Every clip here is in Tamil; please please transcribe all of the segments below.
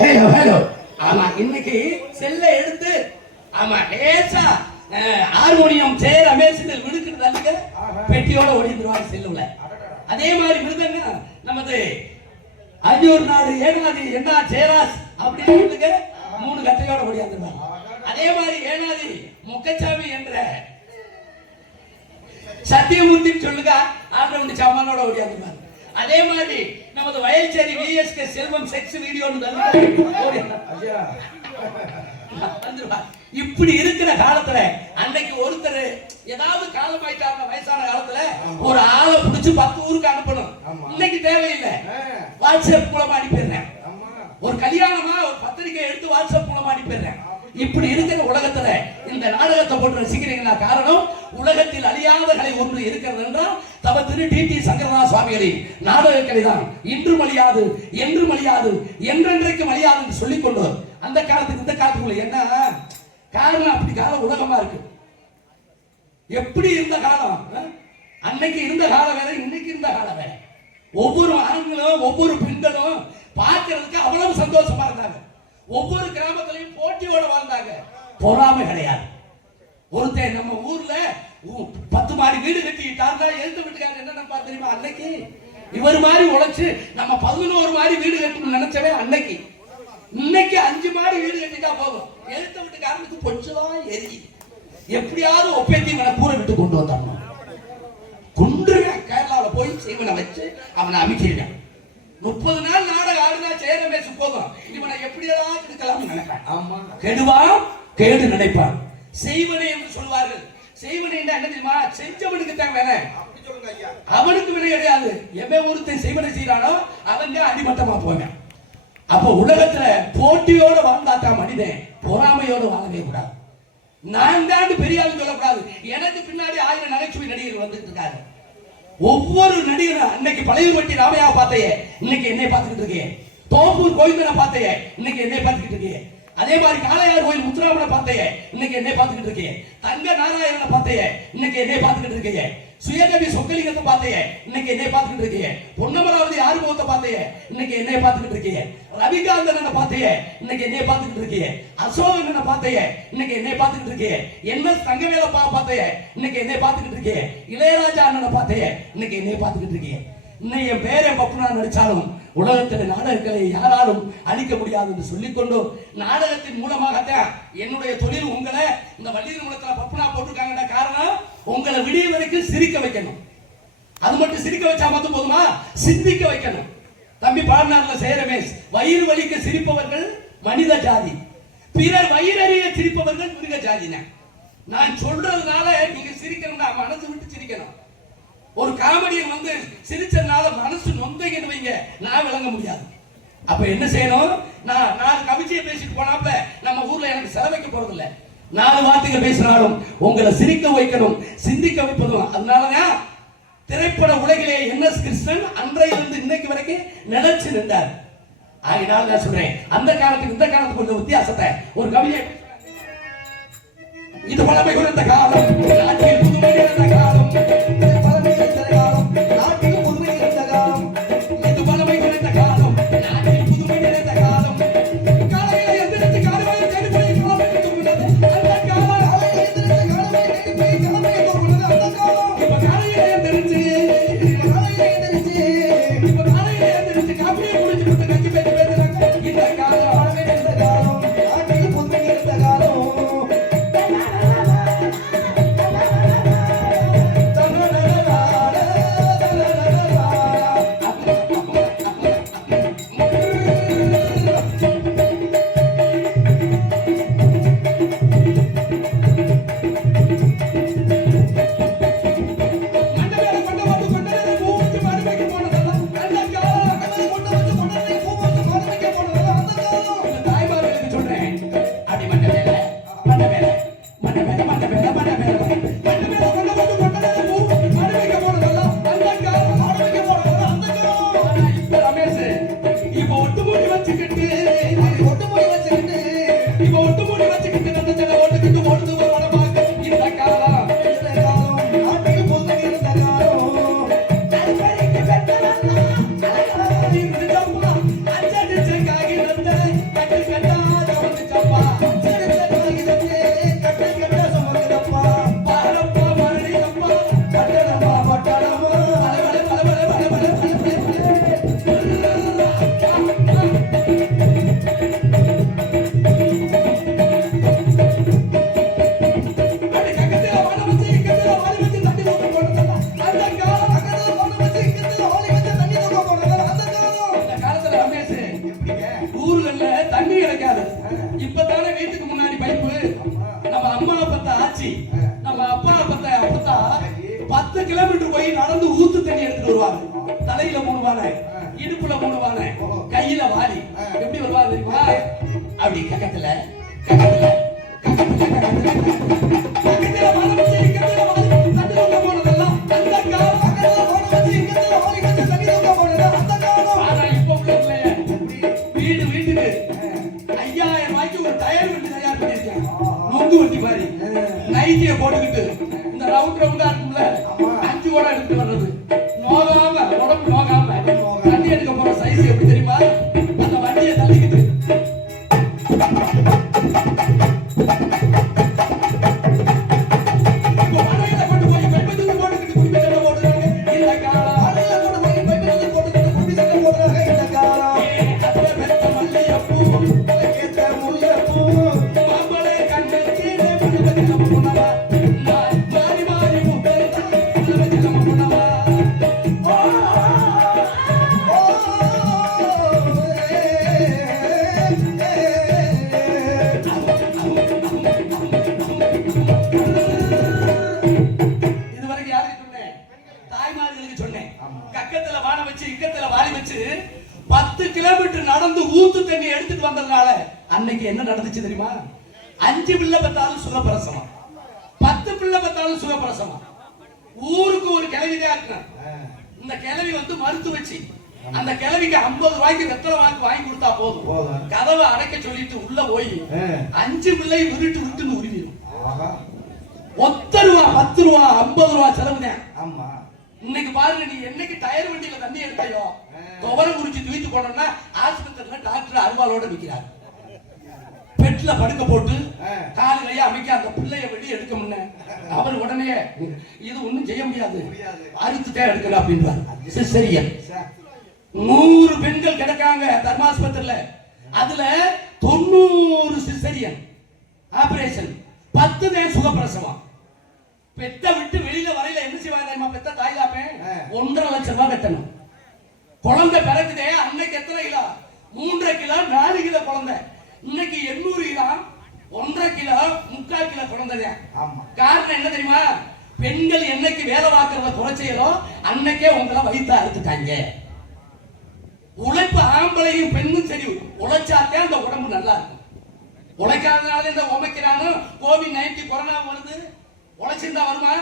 Hello hello. ஆமா, இன்னைக்கு செல்ல எடுத்து ஆமா லேசா ஹார்மோனியம் சேர் அமேசில் விழுக்குறது பெட்டியோட ஓடிந்துருவாங்க செல்லுல. அதே மாதிரி விழுதுங்க நமது அஞ்சூர் நாடு ஏனாதி என்ன சேராஸ் அப்படின்னு 3 கட்டையோட ஓடியாந்துருவாங்க. அதே மாதிரி ஏனாதி முக்கச்சாமி என்ற சத்தியமூர்த்தி சொல்லுங்க ஆல்ரவுண்ட் சாமானோட ஓடியாந்துருவாங்க. அதே மாதிரி நமது வயல்சேரி விஎஸ்கே செல்வம் செக்ஸ் வீடியோ இப்படி இருக்கிற காலத்துல அன்னைக்கு ஒருத்தர் ஏதாவது காலமாயிட்டாங்க வயசான காலத்துல ஒரு ஆளை பிடிச்சு 10 ஊருக்கு அனுப்பணும். இன்னைக்கு தேவையில்லை, வாட்ஸ்அப் மூலமா அனுப்பிடுறேன். ஒரு கல்யாணமா ஒரு பத்திரிகை எடுத்து வாட்ஸ்அப் மூலமா அனுப்பிடுறேன். இப்படி இருக்கிற உலகத்துல இந்த நாடகத்தை போட்டு ரசிக்கிறீங்களா? காரணம் உலகத்தில் அழியாத கலை ஒன்று இருக்கிறது என்றால் தவ திரு டி சங்கரநாத சுவாமிகளின் நாடக கலை தான். இன்றும் அழியாது, என்றும் அழியாது, என்றென்றைக்கும் அழியாது என்று சொல்லிக் கொண்டு அந்த காலத்துக்கு இந்த காலத்துக்குள்ள என்ன காரணம்? அப்படி காலம் உலகமா இருக்கு. எப்படி இருந்த காலம் அன்னைக்கு இருந்த காலம் வேற, இன்னைக்கு இருந்த காலம் வேற. ஒவ்வொரு ஆண்களும் ஒவ்வொரு பெண்களும் பார்க்கறதுக்கு அவ்வளவு சந்தோஷமா இருந்தாங்க. ஒவ்வொரு கிராமத்திலையும் போட்டியோட வாழ்ந்தாங்க. பொறாமை கிடையாது. ஒருத்தன் நம்ம ஊர்ல 10 மாடி வீடு கட்டிட்டாங்க, எழுத்து வீட்டுக்காரர் என்ன நினைப்பாரு தெரியுமா? அன்னைக்கு இவர் மாதிரி உழைச்சு நம்ம 11 மாடி வீடு கட்டணும்னு நினைச்சவே அன்னைக்கு. இன்னைக்கு 5 மாடி வீடு கட்டிட்டா போதும், எழுத்த வீட்டுக்காரனுக்கு பொச்சுதான் எரி. எப்படியாவது ஒப்பேத்தி கூரை விட்டு கொண்டு வந்தாங்க. குன்றுவேன் கேரளாவில் போய் இவனை வச்சு அவனை அமைச்சிருக்கான். 30 நாள் நாடகம் ஆடுனா சேரமேசு போதும், இவனை எப்படியாவது இருக்கலாம் நினைப்பான். ஆமா, கெடுவான் கேடு நினைப்பான். செய்வனை என்று சொல்வார்கள். செய்வனை என்ன தெரியுமா? செஞ்சவனுக்கு தான் வேண, அவனுக்கு வினை கிடையாது. எவன் ஒருத்தன் செய்வனை செய்யறானோ அவன் தான் அடிமட்டமா போவேன். அப்போ உலகத்துல போட்டியோட வாழ்ந்தாத்தான் மனிதன், பொறாமையோட வாழவே கூடாது. நான் தான் பெரிய ஆளு சொல்லக்கூடாது. எனக்கு பின்னாடி 1000 நகைச்சுவை நடிகர்கள் வந்துட்டு இருக்காரு. ஒவ்வொரு நடிகரும் அன்னைக்கு பழையபட்டி ராமையா பார்த்தையே இன்னைக்கு என்னை பார்த்துக்கிட்டு இருக்கே. தோப்பூர் கோவிந்தனை பார்த்தையே இன்னைக்கு என்னை பார்த்துக்கிட்டு இருக்கே. அதே மாதிரி காளையார் கோயில் முத்துராமனை பார்த்தையே இன்னைக்கு என்னை பார்த்துக்கிட்டு இருக்கே. தங்க நாராயணனை பார்த்தையே இன்னைக்கு என்னை பார்த்துக்கிட்டு இருக்கே. சுயகவி சொக்கலிங்கத்தை பார்த்தையே இன்னைக்கு என்னை பார்த்துக்கிட்டு இருக்கே. பொன்னமராவதி ஆறுமுகத்தை பார்த்தையே இன்னைக்கு என்னை பார்த்துக்கிட்டு இருக்கே. ரவிகாந்தனை பார்த்தையே இன்னைக்கு என்னை பார்த்துக்கிட்டு இருக்கே. அசோகனை பார்த்தையே இன்னைக்கு என்னை பார்த்துக்கிட்டு இருக்கே. என்ன தங்கவேல பார்த்தையே இன்னைக்கு என்னை பார்த்துக்கிட்டு இருக்கே. இளையராஜா அண்ணனை பார்த்தையே இன்னைக்கு என்னை பார்த்துக்கிட்டு இருக்கே. இன்னைக்கு என் பேரை பப்புனா நடிச்சாலும் உலகத்தில் நாடகங்களை யாராலும் அழிக்க முடியாது என்று சொல்லிக்கொண்டு நாடகத்தின் மூலமாகத்தான் என்னுடைய தொழில் உங்களை இந்த வள்ளியின் மூலத்தில் பப்புனா போட்டிருக்காங்க. காரணம் உங்களை விடிய வரைக்கும் சிரிக்க வைக்கணும். அது மட்டும் சிரிக்க வச்சா மட்டும் போதுமா? சிந்திக்க வைக்கணும். தம்பி பாடினார்ல சேரமேஷ், வயிறு வலிக்க சிரிப்பவர்கள் மனித ஜாதி, பிறர் வயிறறிய சிரிப்பவர்கள் மிருக ஜாதின. நான் சொல்றதுனால நீங்க சிரிக்கணும்னா மனசு விட்டு சிரிக்கணும். ஒரு காமெடியன் வந்து சிரிச்சதுனால மனசு நொந்தைன்னு வைங்க, நான் விளங்க முடியாது. அப்ப என்ன செய்யணும்? நான் கவிதையை பேசிட்டு போனாப்ல நம்ம ஊர்ல எனக்கு செலவைக்க போறது இல்ல. 4 வார்த்தைகள் பேசினாலும் உங்களை சிரிக்க வைக்கணும், சிந்திக்க வைப்பதும். அதனாலதான் திரைப்பட உலகிலே என்.எஸ். கிருஷ்ணன் அன்றையிலிருந்து இன்னைக்கு வரைக்கும் நிலைச்சு நின்றார். ஆகினால் நான் சொல்றேன், அந்த காலத்துக்கு இந்த காலத்துக்கு கொஞ்சம் வித்தியாசத்தை ஒரு கவிதை. இது பழமை குறைந்த காலம், நாட்டில் புதுமை இருந்த காலம், ரமேஷ், ஊர்ல தண்ணி கிடைக்காது. இப்பதானே வீட்டுக்கு முன்னாடி பைப்பு. நம்ம அம்மா அப்பத்த ஆச்சி, நம்ம அப்பா அப்பத்த அப்பத்தா 10 கிலோமீட்டர் போய் நடந்து ஊத்து தண்ணி எடுத்துட்டு வருவாங்க. தலையில மூடுவானே, இடுப்புல மூடுவானே, கையில வாரி. எப்படி வருவாங்க தெரியுமா? அப்படி கக்கத்துல கக்கத்துல வீடு வீட்டுக்கு 5000 ரூபாய்க்கு ஒரு டயர் வண்டி தயார் பண்ணிருக்கேன். நொங்கு வண்டி மாதிரி நைட்டிய போட்டுக்கிட்டு இந்த ரவுண்ட் ரவுண்டா இருக்கும்ல, 5 ஓட எடுத்துட்டு வர்றது. நோகாம உடம்பு நோகாம தண்ணி எடுக்க போற சைஸ் எப்படி தெரியுமா? அந்த வண்டியை தள்ளிக்கிட்டு நடந்து ஊத்து தண்ணி எடுத்துட்டு வந்ததுனால அன்னைக்கு என்ன நடந்துச்சு தெரியுமா? 5 பிள்ளை பெற்றாலும் சுகப்பிரசவம், 10 பிள்ளை பெற்றாலும் சுகப்பிரசவம். ஊருக்கு ஒரு கிழவிதான் இருக்கணும். இந்த கிழவி வந்து மருத்துவ வச்சு அந்த கிழவிக்கு 50 ரூபாய்க்கு வெத்தலை வாக்கு வாங்கி கொடுத்தா போதும். கதவை அடைக்க சொல்லிட்டு உள்ள போய் 5 பிள்ளை விருட்டு விட்டுன்னு உருவிடும். ஒத்த ரூபா 10 ரூபா 50 ரூபா செலவுதான். இன்னைக்கு பாருங்க, நீ என்னைக்கு டயர் வண்டியில தண்ணி எடுத்தாயோ துவரம் குறிச்சு தூக்கிட்டு போனோம்னா ஆஸ்பத்திரியில டாக்டர் அருவாளோட நிக்கிறார். பெட்ல படுக்க போட்டு கால் கையை அமைக்க அந்த பிள்ளைய வெளியே எடுக்க முன்ன அவர் உடனே இது ஒண்ணும் செய்ய முடியாது, அறுத்துட்டே எடுக்கணும் அப்படின்றார். சிசரியன் 100 பெண்கள் கிடக்காங்க தர்மாஸ்பத்திரியில, அதுல 90 சிசரியன் ஆபரேஷன், 10 தான் சுகப்பிரசவம். பெத்த விட்டு வெளியில வரையில என்ன செய்வாங்க? பெத்த தாய் தாப்பேன் 1.5 லட்சம் ரூபாய் கட்டணும். குழந்தை பிறகுதே அன்னைக்கு எத்தனை கிலோ? 3.5 கிலோ 4 கிலோ குழந்தை. இன்னைக்கு 800 கிலோ 1.5 கிலோ 3/4 கிலோ குழந்தை. காரணம் என்ன தெரியுமா? பெண்கள் என்னைக்கு வேலை பார்க்கறத குறைச்சீங்களோ அன்னைக்கே உங்களை வயிற்று அறுத்துட்டாங்க. உழைப்பு ஆம்பளையும் பெண்ணும் சரி உழைச்சாத்தே அந்த உடம்பு நல்லா இருக்கும். உழைக்காதனால இந்த உமைக்கிறானு COVID-19 கொரோனா வருது. உழைச்சிருந்தா வருமா?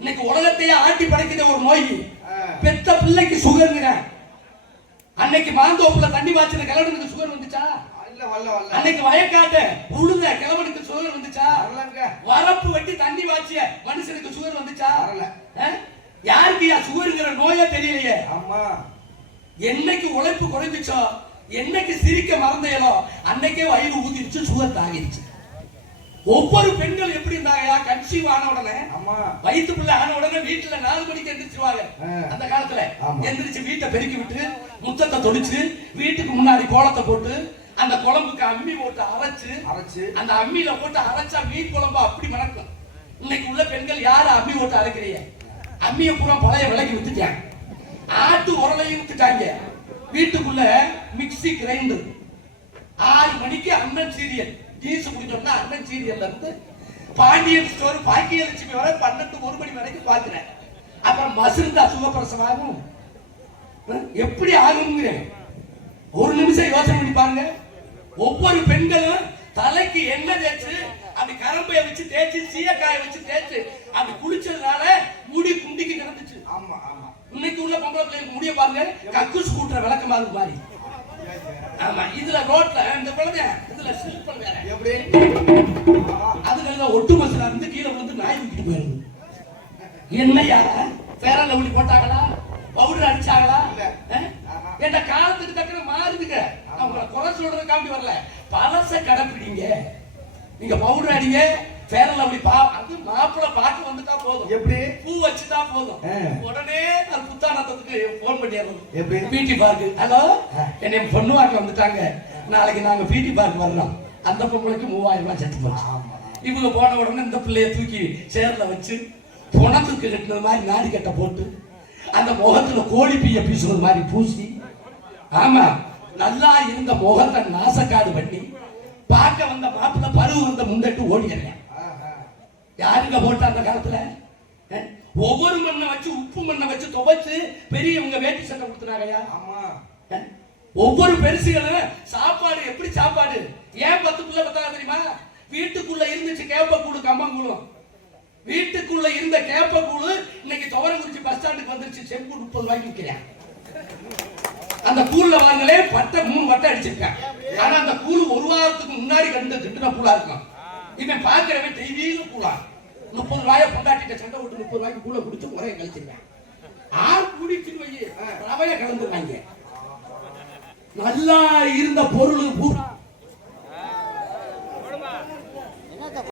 இன்னைக்கு உலகத்தையே ஆட்டி படைக்கிற ஒரு நோய். பெத்த பிள்ளைக்கு சுகருங்க. அன்னைக்கு மாந்தோப்புல தண்ணி வாய்ச்சின கிழவனுக்கு சுகர் வந்துச்சா? அன்னைக்கு வயக்காட்ட உழுத கிழவனுக்கு சுகர் வந்துச்சா? வரப்பு வெட்டி தண்ணி வாய்ச்சிய மனுஷனுக்கு சுகர் வந்துச்சா? யாருக்கு சுகருங்கிற நோயே தெரியலையே. என்னைக்கு உழைப்பு குறைஞ்சிச்சோ, என்னைக்கு சிரிக்க மறந்தையோ அன்னைக்கே வயிறு ஊதிருச்சு, சுகர் தாகிருச்சு. ஒவ்வொரு பெண்கள் எப்படி இருந்தாங்க? கன்சீவ் ஆன உடனே வயிற்றுக்குள்ள ஆன உடனே வீட்டுல 4 மணிக்கு எந்திரிச்சிருவாங்க. அந்த காலத்துல எந்திரிச்சு வீட்டை பெருக்கி விட்டு முத்தத்தை தொடிச்சு வீட்டுக்கு முன்னாடி கோலத்தை போட்டு அந்த குழம்புக்கு அம்மி போட்டு அரைச்சு அந்த அம்மியில போட்டு அரைச்சா மீன் குழம்பு அப்படி மணக்கும். இன்னைக்கு உள்ள பெண்கள் யாரு அம்மி போட்டு அரைக்கிறீங்க? அம்மியை பூரா பழைய விலைக்கு வித்துட்டாங்க. ஆட்டு உரலையும் வித்துட்டாங்க. வீட்டுக்குள்ள மிக்சி கிரைண்டர். 6 மணிக்கு அண்ணன் சீரியல் ஜீஸ் முடிஞ்சோம்னா அண்ணன் சீரியல்ல இருந்து பாண்டியன் ஸ்டோர் பாக்கியலட்சுமி வரை 12-1 மணி வரைக்கும் பாக்குறேன். அப்புறம் மசிருந்தா சுகப்பிரசவம் ஆகும். எப்படி ஆகுங்க? ஒரு நிமிஷம் யோசனை பண்ணி பாருங்க. ஒவ்வொரு பெண்களும் தலைக்கு எண்ணெய் தேய்ச்சு அப்படி கரம்பைய வச்சு தேய்ச்சு சீயக்காய வச்சு தேய்ச்சு அப்படி குளிச்சதுனால முடி குண்டிக்கு கிடந்துச்சு. இன்னைக்கு உள்ள பொம்பளை பிள்ளைங்களுக்கு முடிய பாருங்க, கக்கூஸ் கூட்டுற விளக்கு மாதிரி. ஆமா, இதுல ரோட்ல இந்த குழந்தை இதுல சில்பல் வேற எப்படி அதுல ஒட்டு பஸ்ல இருந்து கீழே வந்து நாய் விட்டு போயிருது. என்னையா ஃபேரன் லவ்லி போட்டாங்களா? பவுடர் அடிச்சாங்களா? என்ற காலத்துக்கு தக்கன மாறுதுங்க. அவங்க குறை சொல்றது காண்டி வரல, பழச கடைப்பிடிங்க. நீங்க பவுடர் அடிங்க, ஃபேரன் லவ்லி அது மாப்பிள பார்க்க வந்துட்டா போதும், எப்படி பூ வச்சுட்டா போதும், உடனே அது புத்தானத்துக்கு போன் பண்ணிடுறது. எப்படி பிடி பார்க்கு, ஹலோ என்னை பொண்ணு வாக்க வந்துட்டாங்க, நாளைக்கு நாங்க பிடி பார்க் வரலாம். அந்த பொம்பளைக்கு 3000 ரூபாய் செத்து போச்சு. இவங்க போன உடனே இந்த பிள்ளைய தூக்கி சேர்ல வச்சு புணத்துக்கு கட்டினது மாதிரி நாடி கட்ட போட்டு அந்த முகத்துல கோழி பீய பீசுறது மாதிரி பூசி, ஆமா நல்லா இருந்த முகத்தை நாசக்காடு பண்ணி பார்க்க வந்த மாப்பிள்ள பருவ வந்த முந்தட்டு ஓடிடுறேன். யாருங்க போட்ட அந்த காலத்துல ஒவ்வொரு மண்ணை வச்சு உப்பு மண்ணை வச்சு துவைச்சு பெரியவங்க வேட்டி சட்டை கொடுத்துனாங்கயா. ஒவ்வொரு பெருசுகளும் சாப்பாடு எப்படி சாப்பாடு ஏன் 10 புள்ள பத்தா தெரியுமா? வீட்டுக்குள்ள இருந்துச்சு கேப்பக்கூடு கம்பங்கூழும். வீட்டுக்குள்ள இருந்த கேப்பக்கூழு இன்னைக்கு துவரங்குறிச்சி பஸ் ஸ்டாண்டுக்கு வந்துருச்சு. செம்பு 30 ரூபாய்க்கு விற்கிறேன். அந்த கூழ்ல வாங்கலே பட்டை 3 வட்டை அடிச்சிருக்கேன். ஆனா அந்த கூழு ஒரு வாரத்துக்கு முன்னாடி கண்டு திட்டுன கூழா இருக்கும். இவன் பாக்குறவன் தெய்வீக கூழா 30 ரூபாயை பொண்டாட்டிட்ட சண்டை விட்டு 30 ரூபாய்க்கு கூழ குடிச்சு முறையை கழிச்சிருவேன். ஆள் குடிச்சுன்னு வை ரவைய கலந்துருவாங்க. நல்லா இருந்த பொருள் பூரா